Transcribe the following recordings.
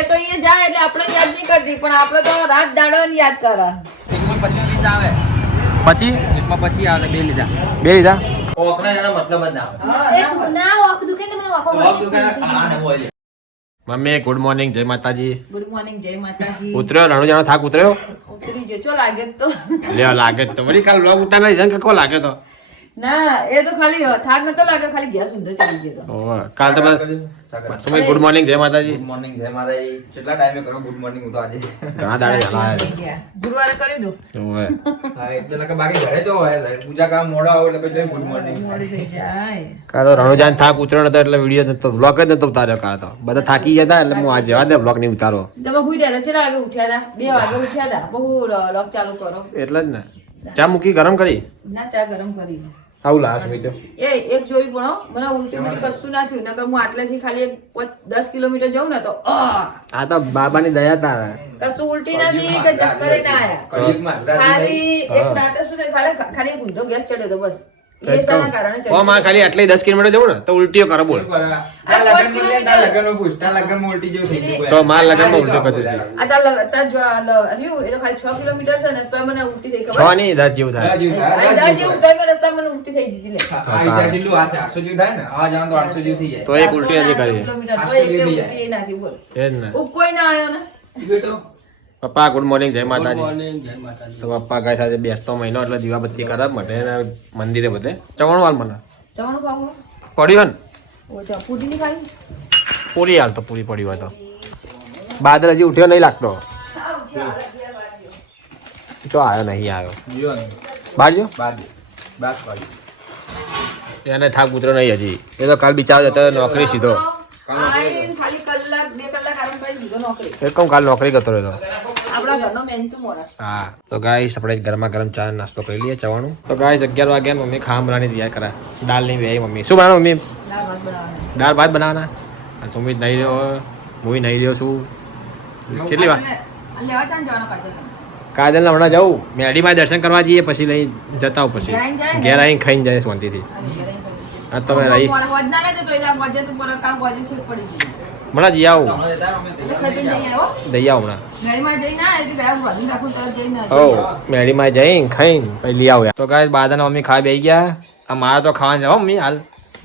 એ તો અહીંયા જાય એટલે આપણે યાદ નહીં કરતી પણ આપણે તો રાત દાડો યાદ કરે. 25 આવે પછી એકમાં પછી આવે 2 લીધા ઓકરા એનો મતલબ જ ના આવે ના ઓક દુખે ને મને ઓકો ઓક દુકાન આ ન હોય મમ્મી ગુડ મોર્નિંગ જય માતાજી. ગુડ મોર્નિંગ જય માતાજી. ઉતર્યો રણુજાનો થાક ઉતર્યો ઉતરી જો ચો લાગે તો લે લાગે તો વળી કાલ વ્લોગ ઉતાર લઈ કો લાગે તો ના એ તો ખાલી થાક નતો લાગે ખાલી ગેસ ઊંધો ચડી ગયો તો. ઓહ કાલ તો બસ સમય ગુડ મોર્નિંગ જય માતાજી. ગુડ મોર્નિંગ જય માતાજી કેટલા ટાઈમે કરો ગુડ મોર્નિંગ હું તો આજે ઘણા દાડે જણાય ગુરુવારે કરી દઉં. ઓહ હા એટલે કે બાકી ઘરે તો હોય પૂજા કામ મોડા આવે એટલે પછી ગુડ મોર્નિંગ મોડી થઈ જાય. કાલ તો રણુજાન થાક ઉતર્યો નતો એટલે વિડીયો નતો વ્લોગ જ નતો ઉતાર્યો કાલ તો બધા થાકી ગયા હતા એટલે હું આ જવા દે વ્લોગ નહીં ઉતારો તમે હુઈ રહ્યા કેટલા વાગે ઉઠ્યા હતા? 2 વાગે ઉઠ્યા હતા. બહુ લોક ચાલુ કરો. એટલે જ ને ચા મૂકી ગરમ કરી ના ચા ગરમ કરી. આવું લાશ મેં તો એ એક જોઈ પણ મને ઉલટી ઉલટી કશું ના થયું નકર હું આટલેથી ખાલી 10 કિલોમીટર જઉં ને તો આ તો બાબાની દયા તારા કશું ઉલટી નથી કે ચક્કર ના આયા. ખાલી એક રાતે શું થયું, ખાલી એક ઊંધો ગેસ ચડ્યો તો બસ. એ શાના કારણે ઓ ચડ્યો? માં ખાલી આટલી 10 કિલોમીટર જવું ને તો ઉલટીઓ કરે બોલ લગન પૂછતા લગન માં ઉલટી જેવું થઈ ગયું તો માર લગનમાં ઉલટો કરી દીધી આ તાર રહ્યું એ તો ખાલી 6 કિલોમીટર છે ને તો મને ઉલટી થઈ છ ખબર. ની 10 જેવું થાય આ દાજી ઉતરી મેં રસ્તા મને ઉલટી થઈ જતી લે. આ ઈજા જેટલું આ 400 જેવું થાય ને આ જાણ તો 800 જેવું થઈ જાય તો એક ઉલટી નથી કરી કિલોમીટર તો એક ઉલટી એ નથી બોલ. એ જ ને ઉપ કોઈ ના આવ્યો ને. પપ્પા ગુડ મોર્નિંગ જય માતાજી. તો પપ્પા ગાય સાથે બેસતો મહિનો એટલે દીવાબત્તી કરે માટે મંદિરે બધે ચવાણું હાલ મને જવાનું ખાવું પડ્યું ને ઓછા પૂરી ની ખાઈ પૂરી હાલ તો પૂરી પડી હોય તો બાદર હજી ઉઠ્યો નહીં લાગતો તો આવ્યો નહીં આવ્યો જીઓ ને બહાર જો બાદ પાડી એને થાક ઉતર્યો નહીં હજી એ તો કાલ બિચારો જતો નોકરી સીધો ખાલી કલાક 2 કલાક આરામ કરી સીધો નોકરી. એકમ કાલ નોકરી કરતો રહ્યો આપણા ઘરનો મેન તું મોણસ. હા તો ગાઈસ આપણે ગરમા ગરમ ચા નાસ્તો કરી લઈએ ચવાનું તો ગાઈસ 11 વાગ્યા મમ્મી ખાવા બનાવવાની તૈયાર કરા દાળ નહીં બે મમ્મી શું બનાવો મમ્મી દાળ ભાત બનાવવાના. દાળ ભાત બનાવવાના અને સુમિત નહીં રહ્યો હું નહીં રહ્યો છું કેટલી વાર લેવા ચાન જવાનો કાજલ કાજલ હમણાં જાઉં મેડીમાં દર્શન કરવા જઈએ પછી લઈ જતા હોઉં પછી ઘેર આવીને ખાઈને જાય શાંતિથી હા તમે રહી વધના ને તો એના વજન ઉપર કામ વજન છૂટ પડી ગયું. હમણાં જઈ આવું ખપીને જઈ આવ્યો દઈ આવું હમણાં મેળીમાં જઈને આ એટલે ગયા વધુ રાખું તરત જઈને ઓ મેડીમાં જઈને ખાઈને પછી લઈ આવું તો ગાઈસ બાદાના મમ્મી ખાઈ બેસી ગયા આ મારે તો ખાવાનું જાવ મમ્મી હાલ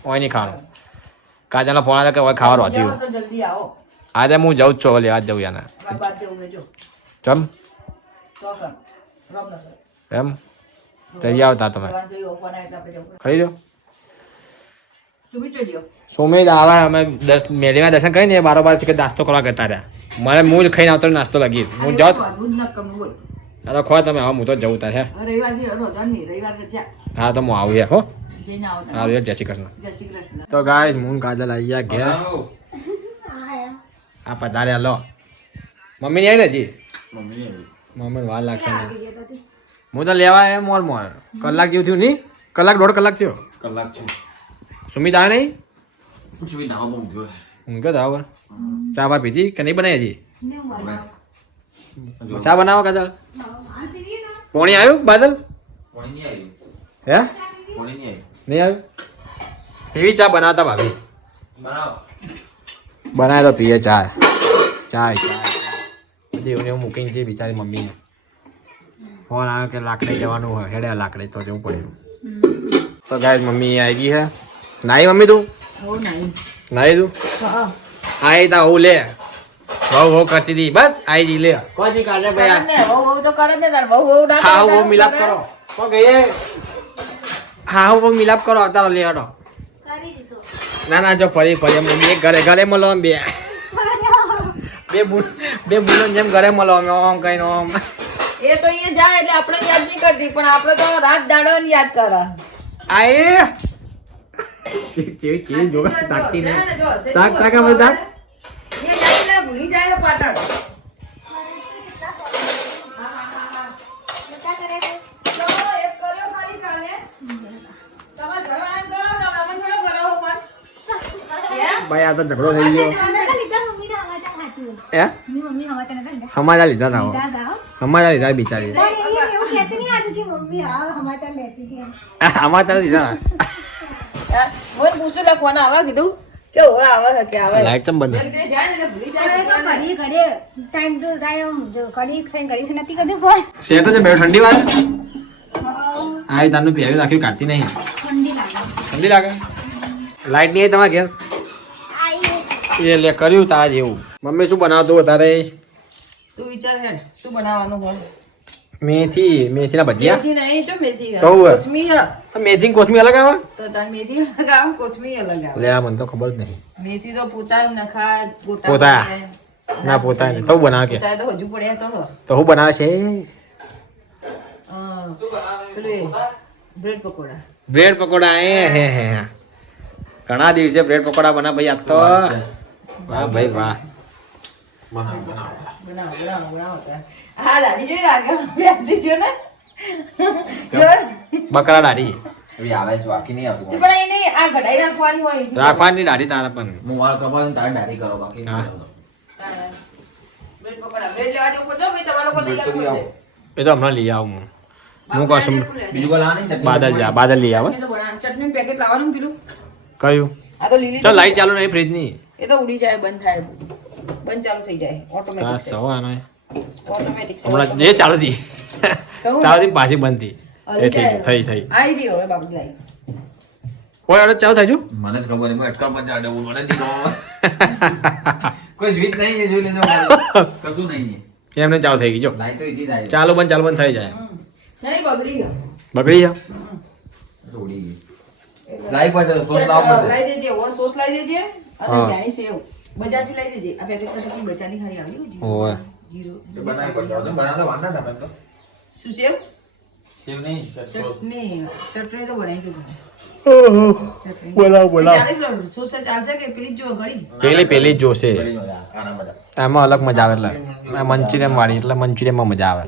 હોય નહીં ખાવાનું કાજલનો ફોન આવ્યો કે હોય ખાવા રોતી તો જલ્દી આવો. આજે હું જાઉં જ છું લેવા જ જવું યાના મારા બાદ જવું મેં જો ચમ તો કર રોબ ન કર એમ જઈ આવતા તમે જવાન જોઈ ઓફર ના એટલે આપણે જવું ખરી જો સુબી જોજો સોમેજ આવા અમે મેળીમાં દર્શન કરીને બારોબાર કે નાસ્તો કરવા ગતા રહ્યા મારે હું જ ખાઈને આવતો નાસ્તો લાગી હું જાઉં વધુ જ ન કમ બોલ. આ તો ખો તમે આવો હું તો જવું તાર હે રવિવાર થી રોજાન નહીં રવિવાર રજા હા તો હું આવું હો જઈને આવો તમે. સારું યાર જય શ્રી કૃષ્ણ જય શ્રી કૃષ્ણ. તો ગાઈસ હું કાજલ આવી ગયા ઘેર આ પધાર્યા લો મમ્મી ની આવી ને હજી મમ્મી વાર લાગશે ને હું તો લેવા આવ્યો મોર મોર કલાક જેવું થયું નહીં કલાક 1.5 કલાક થયો કલાક છે સુમિત આવે નહીં સુઈ નાવા બહુ ગયો હું કહો બરાબર ચા બા પીધી કે નહીં બનાવી હજી ચા બનાવો કાજલ પોણી આવ્યું બાદલ પાણી નહીં હે આવ્યું પાણી નહીં આવ્યું નહીં આવ્યું એવી ચા બનાવતા ભાભી બનાવો બનાવે તો પીએ ચા ચા દેવને હું મૂકીને જઈ બિચારી મમ્મી ફોન આવ્યો કે લાકડી જવાનું હોય હેડે લાકડી તો જવું પડ્યું તો ગાય મમ્મી આવી ગઈ હે નાઈ મમ્મી તું હો નહીં. નાઈ તું હા આઈ તા હું લે બહુ કરતી હતી બસ આઈ જી લે કોજી કાલે કરે ભાઈ ને વહુ તો કરે ને તાર વહુ ના હા કરે હું મિલાપ કરો કો ગયે હા હું મિલાપ કરો તારો લે હડો કરી દીધો ના ના જો ફરી ફરી મમ્મી એક ઘરે ઘરે મળો બે બે બુલો જેમ ઘરે મળો અમે ઓમ કઈ ઓમ એ તો અહીંયા જાય એટલે આપણે યાદ નહીં કરતી પણ આપણે તો રાત દાડો યાદ કરે. આય ચેવી જો તાકતી ને તાક તાક અમે તાક એ જાય એટલે ભૂલી જાય પાટણ. મોટા કરે છે તો એક કર્યો ખાલી કાલે તમારા ઘરવાળાને કરો તો અમે થોડો કરો પણ એમ ભાઈ આ તો ઝઘડો થઈ ગયો અમે તો લીધા મમ્મીને સમાચાર હાચું હે મમ્મી સમાચાર નતા લીધા હમારા લીધા ના લીધા હતા હમારા લીધા બિચારી પણ એ એવું કહેતી નહીં હતી કે મમ્મી આ સમાચાર લેતી હતી એમ. હમારા લીધા બોલ પૂછું લે ફોન આવવા કીધું કે હવે આવે છે કે આવે લાઈટ ચમ બંધ બેન જાય ને એટલે ભૂલી અરે તો જાય ઘડી ઘડી ટાઈમ ટુ ટાઈમ ઘડી સેન ઘડી સેન નથી કરતી ફોન શેઠ છે બે ઠંડી વાત ઠંડી આ તારનું પહેર્યું રાખ્યું કાઢતી નહીં લાગે ઠંડી લાગે લાઈટ નહીં તમારે ઘેર એ લે કર્યું તાર એવું મમ્મી શું બનાવતું તારે તું વિચાર હેડ શું બનાવવાનું હોય મેથીના ભજીયા મેથી નહીં જો મેથી તો હોય. કોથમીર હ. મેથી ને કોથમી અલગ આવે તો તાર મેથી અલગ આવે કોથમીર અલગ આવે લે આ મને તો ખબર જ નહીં મેથી તો પોતા નખા ગોટા પોતા? બનાવે. ના પોતા નહીં તો બનાવે કે પોતા તો હજુ પડ્યા તો હ. તો હું બનાવે છે પેલું એ, બ્રેડ પકોડા બ્રેડ પકોડા હે ઘણા દિવસે બ્રેડ પકોડા બના ભાઈ આ તો વાહ ભાઈ વાહ બનાવો તાર. હા દાદી જોઈ લાગે બેસી જો ને જો બકરા દાઢી એવી આવે છે બાકી નહીં આવતું પણ એ નહીં આ ઘડાઈ રાખવાની હોય છે. રાખવાની દાઢી તારા પણ હું વાળ કપાવું તારે દાઢી કરો બાકી નહીં હા. આવતું. બ્રેડ પકોડા બ્રેડ લેવા જવું પડશે ભાઈ તમારા લોકો લઈ બ્રેડ તો આવવું લઈ પડશે. એ તો હમણાં લઈ આવું હું કહું છું બીજું કોઈ લાવવાની ચટણી બાદલ લઈ આવે ચટણી તો બનાવ. ચટણીનું પેકેટ લાવવાનું પેલું કયું આ તો લીલી તો લાઈટ ચાલુ નહીં ફ્રીજની એ તો ઉડી જાય બંધ થાય બંધ ચાલુ થઈ જાય ત્રાસ ઓટોમેટિક સવો આનો ઓટોમેટિક હમણાં જે ચાલુ હતી કહું? ચાલુ હતી પાછી બંધ થઈ એ થઈ ગયું, થઈ આવી ગયો હવે બાબુ લાઈ કોઈ અડદ ચાલુ થાય છું મને જ ખબર નહીં અટકળ પર ચાલે મને નથી ખબર કોઈ સ્વીટ નહીં છે જોઈ લેજો કશું નહીં એમને ચાલુ થઈ ગઈ જો લાઈ તો ઈજી થાય ચાલુ બંધ થઈ જાય નહીં બગડી ગયો બગડી જા તો ઉડી ગઈ લાઈ પાસે સોસ લાવવો પડશે લાઈ દેજે ઓ સોસ લાઈ દેજે અને હા. જાણી સેવ બજારથી લાઈ દેજે આ પેકેટ પછી બજારની ખારી આવી ઓય. જીરો તો બનાવી પડશે હજુ બનાવતા વાર ના થાય મને તો શું સેવ સેવ નહીં સોસ ચટણી તો બનાવી દઉં ચટણી ચાલે પેલો સોસ ચાલશે કે પેલી જ જો ઘડી પેલી જ જોશે બળી મજા આવે, આના મજા એમાં અલગ મજા આવે એટલે મંચુરિયન વાળી એટલે મંચુરિયનમાં મજા આવે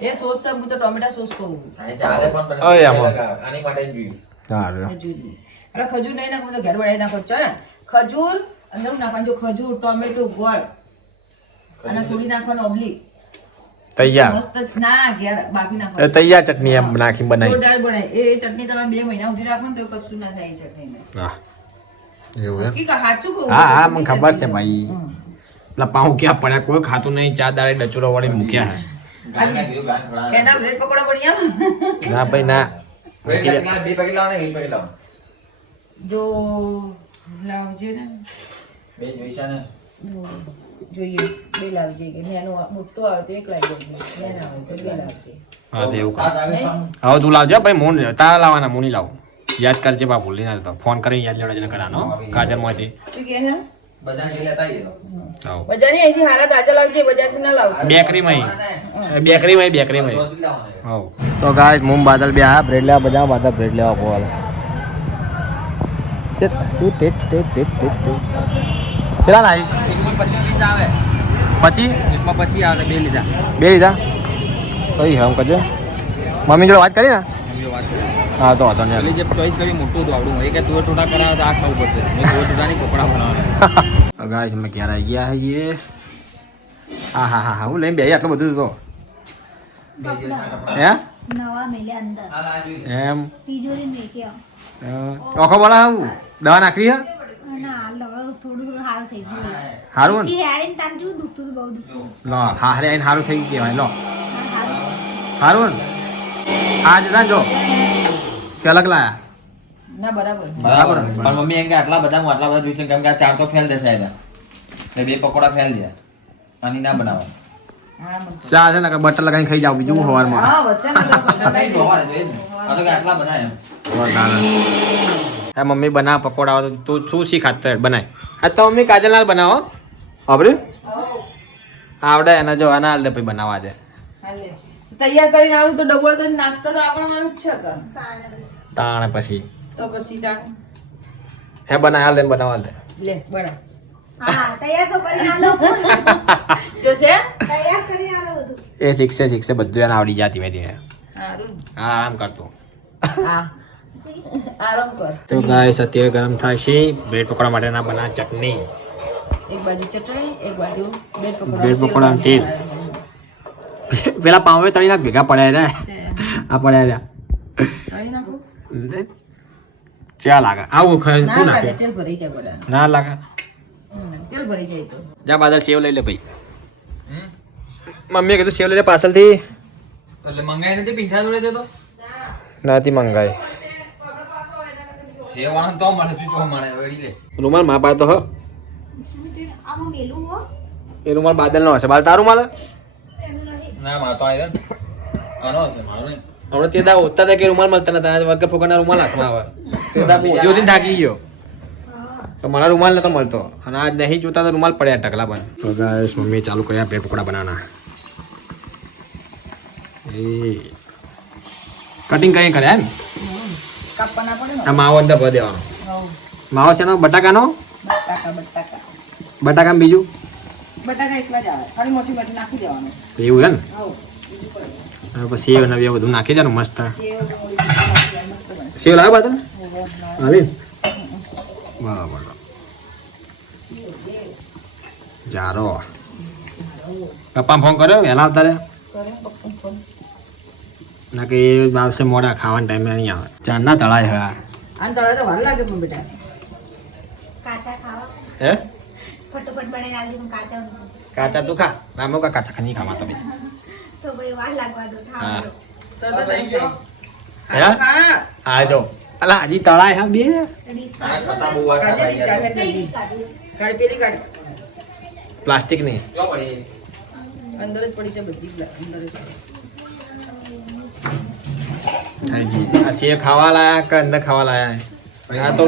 એ સોસ છે હું તો ટોમેટા સોસ કહું આ ચાલે પણ મને ઓય તેલ આમાં. લગાવે. આની માટે જ જોયું સારું ખજૂર અરે ખજૂર નહીં નાખું તો ઘેર બનાવી નાખો ચાલ ખજૂર અંદર હું નાખવાનું જો ખજૂર ટોમેટો ગોળ અને થોડી નાખવાનું ઓબલી તૈયાર મસ્ત જ- ના ઘેર બાફી એ નાખવાનું તૈયાર ચટણી એમ નાખી બનાવી જોરદાર બનાય એ ચટણી તમે 2 મહિના સુધી રાખો ને તો કશું ના થાય એ ચટણીને હા એવું એમ હકીકત સાચું કહું હા હા મને ખબર છે ભાઈ પેલા પાઉં ક્યાં પડ્યા કોઈ ખાતું નહીં ચા દાડે ડચુરો વાળી મૂક્યા ગાન નાખ્યું, ગાન ખવડાવે. એના બ્રેડ પકોડા બની આવે ના ભાઈ ના બ્રેડ કેટલા? 2 પેકેટ લાવવાના, 1 પેકેટ લાવવાના? જો લાવજે ને બે જોઈશે ને જોઈએ બે લાવજે કે નાનો મોટો આવે તો એક લાવી દેજે નાના આવે તો બે લાવજે હા તો એવું સાત આવે પણ હવે તું લાવજો ભાઈ મૂન તારા લાવવાના મૂની લાવું યાદ કરજે બા ભૂલી ના જતો ફોન કરીને યાદ લેવડાજે કરાનો કાજરમાંથી શું કે છે બધા જે લેતા આવીએ તો. આવો બજારની અહીંથી હારા તાજા લાવજે બજારથી ના લાવતો બેકરીમાં સોસ જ લાવવાના. આવો તો ગાઈસ મૂમ બાદલ બે આ બ્રેડ લેવા બધા બાદલ બ્રેડ લેવા પોવાલા ચલા ના એકમાં 25 આવે પછી એકમાં 25 આવે બે લીધા બે લીધા કઈ હમ કજે મમ્મી જોડે વાત કરી ને એમની વાત કરી. હા તો વાંધો નહીં પેલી જે ચોઈસ કરી મોટું હતું આવડું એ કે તુવેર ટોટા કરાવે તો આ ખાવું પડશે મેં તુવેર ટોટાની પકોડા બનાવવાના ગાઈસ અમે ક્યારે આવી ગયા છીએ હા હા હા હા હું લઈને બે આટલું બધું તો હે નવા મેલે અંદર એમ તિજોરી મેક્યા ઓખો બોલા આવું દવા નાખવી હે ના લવ થોડું સારું થઈ ગયું સારું ને થી હેડીને તાન જેવું દુખતું હતું, બહુ દુખતું લો હા હરે આઈને સારું થઈ ગયું કહેવાય લો સારું સારું ને આ જતા જો કે અલગ લાયા ના બરાબર બરાબર. પણ મમ્મી એમ કે આટલા બધા હું આટલા બધા જોઈશે કેમ કે આ ચાર તો ફેલ દેશે એટલે એટલે બે પકોડા ફેલ દે આની ના બનાવો હા મને ચા છે ને કે બટર લગાવીને ખાઈ જાવ બીજું સવારમાં હા વચ્ચે ના નહીં તો હોવાને જોઈએ જ ને. આ તો કે આટલા બધા એમ હા મમ્મી બનાવ પકોડા હોય તો તું શું શીખ બનાય હા તો મમ્મી કાજલલાલ બનાવો આપણે આવડે એના જો આના હાલ દે પછી બનાવવા છે હાલે. તૈયાર કરીને આવું તો ડબલ તો નાખતો તો આપણે માનું જ છે કે તાણે પછી તો પછી તાણ હે બનાય હાલ દે બનાવવા દે લે બડા હા તૈયાર તો કરી આલો જોશે તૈયાર કરી આલો બધું એ શીખશે બધું એને આવડી જાય ધીમે ધીમે સારું હા આરામ કરતો હા આરામ કર તો ગાઈસ અત્યારે ગરમ થાય છે બ્રેડ પકોડા માટેના બના ચટણી એક બાજુ ચટણી એક બાજુ બ્રેડ પકોડા બ્રેડ પકોડા અને તેલ. પેલા પાવે તળીના ભેગા પડ્યા રે આ પડ્યા રહ્યા તળી નાખું ચા લાગે આવું ખાય ના શું લાગે નાખે તેલ ભરાઈ જાય બધા ના લાગે તેલ ભરાઈ જાય તો જા બાદલ સેવ લઈ લે ભાઈ હમ? મમ્મીએ કીધું સેવ લઈ લે પાછળથી એટલે મંગાઈ નથી પીંછા જોડે તો નથી મંગાય સેવાણ તો મને શું જોવા મળે વળી લે રૂમાલ મા પાસે તો હ આમાં મેલું હો એ રૂમાલ બાદલ નો હશે બાદ તારું માલ એનું નહીં ના માર તો આવી ને આનો હશે મારો નહીં હમણાં તે દા હોતા હતા કે રૂમાલ મળતા નતા વગર ફોકરના રૂમાલ હાથમાં આવે તે દા જોથી થાકી ગયો તો મારા રૂમાલ નતો મળતો અને આજ નહીં જોતા તો રૂમાલ પડ્યા ટકલા બન તો ગાઈસ મમ્મી ચાલુ કર્યા બ્રેડ પકોડા બનાવવાના એ કટિંગ કરી કર્યા ને કાપવાના પડે ને આ માવો અંદર ભરી દેવાનો હવ માવો છે બટાકાનો બટાકા બટાકા બીજું બટાકા એટલા જ આવે ખાલી મોટી મોટી નાખી દેવાનું એવું છે ને હવ બીજું પડે હવે પછી સેવ ને બધું નાખી દેવાનું મસ્ત સેવ ડુંગળી નાખી દેવાનું, મસ્ત બનશે સેવ લાવે બાદલ હવે હાલી બરાબર જારો પપ્પા ફોન કર્યો વહેલા આવતા રે ના કે એ આવશે મોડા ખાવાના ટાઈમે નહીં આવે ચારના તળાય હા આને તળે તો વાર લાગે પણ બેટા કાચા ખાવા હે ફટોફટ બનાવીને આલી દીધું કાચા ઊંચું. કાચા તું ખા રામો કા કાચા નહીં ખાવા તમે તો ભાઈ વાર લાગવા દો હા થાવ તો નહીં તો હે હા આ જો અલા હજી તળાય હા બે ડીશ આ કાઢો ખાતા બહુ વાર કાઢે ખાતા ડીશ યાર. કાઢે કઈ જલ્દી. ડીશ કાઢી કાઢ પેલી કાઢ પ્લાસ્ટિક નહીં જો પડી અંદર જ પડી છે બધી અંદર જ છે. હાજી આ સેવ ખાવા લાયા કે અંદર ખાવા લાયા આ તો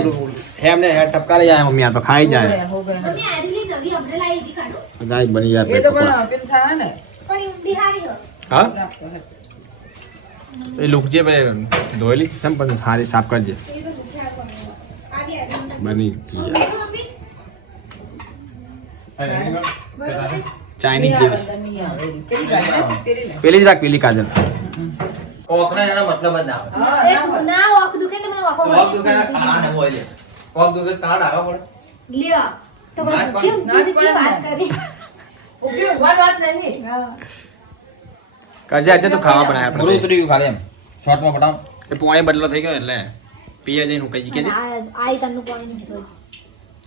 હેમ ને હેડ ટપકા લઈ જાય મમ્મી આ તો ખાઈ હો જાય ગયા, હો ગયા. તમે આરી નવી અમરેલા એવી કાઢો ગાય બની જાય એ તો પણ પેલું થાય ને પણ એ ઊંધી હારી હો હા રાખો, હે. એ લુક જે પેલી ધોયેલી છે ને પણ હારી સાફ કરજે એ તો દુખ્યા પણ આરી આરી બની ગઈ મમ્મી બરોબર ચાઇનીઝ નહીં આવે, જેવી અંદર નહીં આવે. પેલી કાઢ ને, પેલી ને. પેલી જ રાખ પેલી કાજલ ઓકને એનો મતલબ જ ના આવે હા, એ ના હોય. ના ઓક દુખે ને મને ઓકો પગ દુખે ને કાળા ને હોય લે પગ દુખે તો કાળા આવે પડે લ્યો તો ના જ કેમ ના જ દીદી પડે વાત ને. કરી ઊભી ઊંઘવાની વાત નહીં. હા કરજે આજે તું ખાવા બનાય પૂરું આપણે ઉતરી ગયું ખાલી એમ શોર્ટમાં પટાવ એ પોણી બદલો થઈ ગયો એટલે પીએ જઈને હું કઈ કે આઈ તનનું પાણી નહીં રોજ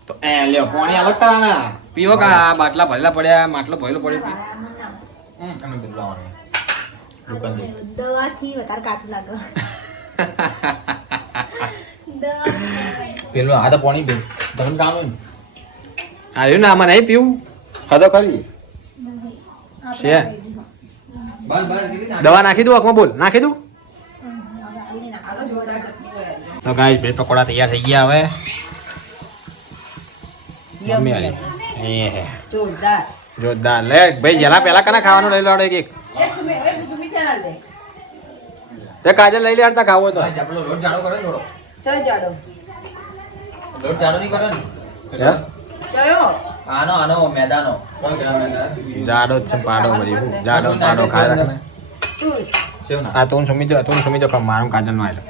તો એ લ્યો પોણી આવતા ના પીવો કા બાટલા ભરેલા પડ્યા માટલો ભરેલો પડ્યો એમ બદલાવાનું દુકાન જઈ દવાથી વધારે કાઠું લાગે દવા પેલું આ તો પાણી પી ધરમ સાનું આવ્યું ને આમાં નહીં પીવું હા તો ખરી છે બસ બસ કીધી દવા નાખી દઉં આંખમાં બોલ નાખી દઉં આ તો જોરદાર ચટણી હોય. તો ગાઈસ બે પકોડા તૈયાર થઈ ગયા હવે મમ્મી યમ, આવી યમ. એ હે જોરદાર. જોરદાર લે ભાઈ જેલા પહેલા કના ખાવાનું લઈ લેવડે એક એક સુમી ત્યાં ના દે. તે કાજલ લઈ લેડતા ખાવો હોય તો આ પેલો લોટ જાડો કરે ને થોડો ચય જાડો. લોટ જાડો નહીં કરે ને હે? ચયો. આનો આનો મેદાનો કોઈ કહેવાય મેદાન જાડો જ છે પાડો વળી હું જાડો પાડો ખાય રાખને શું? સેવ ના આ તું સુમી દો મારું કાજલ નો આવેલો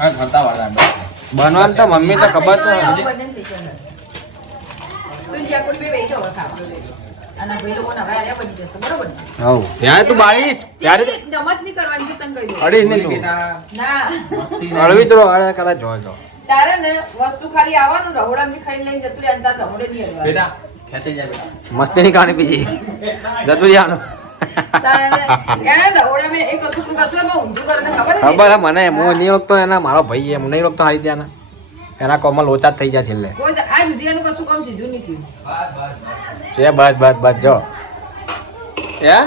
આ ખાતા વાળા બનવાનું તો મમ્મી તો ખબર તો આવું બંને થઈ જશે. તું જ્યાં કોઈ બે બેહી જાઓ હવે ખાવા. આના ભાઈ લોકોને હવે આયા બની જશે, બરોબર ને? હવ ત્યારે તું બાળીશ ત્યારે તે રમત નહીં કરવાની છે, તને કહી દઉં. અડીશ ને તું બેટા ના મસ્તી અળવી તો અડે કરા જો જો તારે ને વસ્તુ ખાલી આવવાનું રહોડામાં ખાઈને લઈને જતું રહે અને તારે રહોડે નહીં અડવાનું. બેટા ખેંચાઈ જાય બેટા મસ્તી ની કહાની બીજી જતું જવાનું તારે ને એને રહોડામાં એક વસ્તુ તું કરશો એમાં ઊંધું કરે ને ખબર ખબર હે મને હું નહીં વખતો એના મારો ભાઈ એમ નહીં વખતો હારી ત્યાંના એના કોમમાં લોચા જ થઈ જાય છેલ્લે કોઈ આ સુધી એનું કશું કામ સીધું નહીં થયું. બસ બસ છે બસ જો હે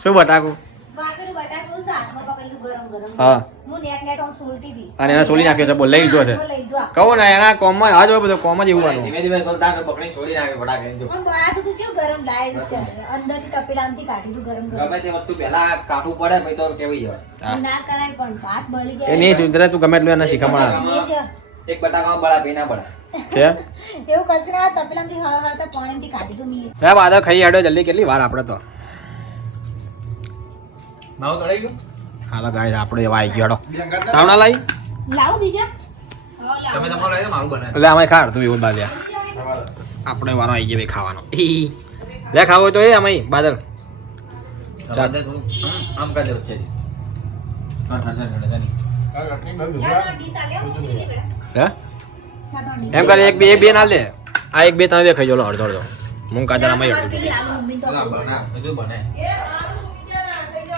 શું બટાકું બાકડું બટાકું તો હાથમાં પકડેલું ગરમ ગરમ હા હું નેટ નેટ આમ સોલતી હતી અને એને સોલી નાખ્યો છે બોલ લઈ લીધો છે લઈ દો કહું ને એના કોમમાં આ જો બધો કોમ જ એવું આનું ધીમે ધીમે સોલતા કે પકડી છોડી નાખે ફટાકે જો પણ બનાતું તું કેવું ગરમ લાઈવ છે અંદરથી તપેલામાંથી કાઢ્યું તું ગરમ ગરમ ગમે તે વસ્તુ પહેલા કાઢવું પડે પછી તો કેવી જાય હા. ના કરાય પણ હાથ બળી એ જાય નહીં સુધરે તું ગમે એટલું એને શીખવાડ એ જ. એક બટાકામાં બળા ભી ના બળા છે એવું કશું ના તપેલામાંથી હળહળતા પાણીથી કાઢી દઉં મેં હે બાદા ખાઈ આડ્યો જલ્દી કેટલી વાર આપણે તો માવ તળાઈ ગયો હા તો ગાય આપણે એવા આવી ગયો તાવણા લાવી લાવો બીજા તમે તમારું લઈ મારું બનાવે એટલે અમે ખાડ તું એવું બાદ્યા આપણે વારો આવી ગયો ખાવાનો લે ખાવો હોય તો એ અમે બાદલ ચાલ થોડું આમ કરી દે વચ્ચે હે એમ કરે એક બે ના લે આ એક બે તમે બે ખાઈ જો અડધો અડધો હું કાજરામાં અડધો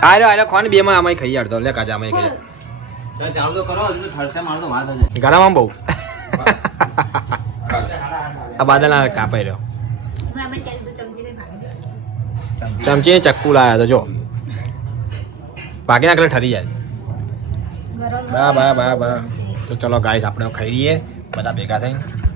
આ રહ્યો ખોન બે માં આમાં ખાઈ અડધો લે કાજા આમાં ખાઈ ચાલુ તો કરો હજુ થરસે માર તો વાત હશે ગરમ બહુ આ બાદલ કાપાઈ રહ્યો ચમચી ચક્કુ લાયા તો જો ભાગી નાખલે ઠરી જાય બા તો ચલો ગાઈસ આપણે ખાઈ રહીએ બધા ભેગા થઈને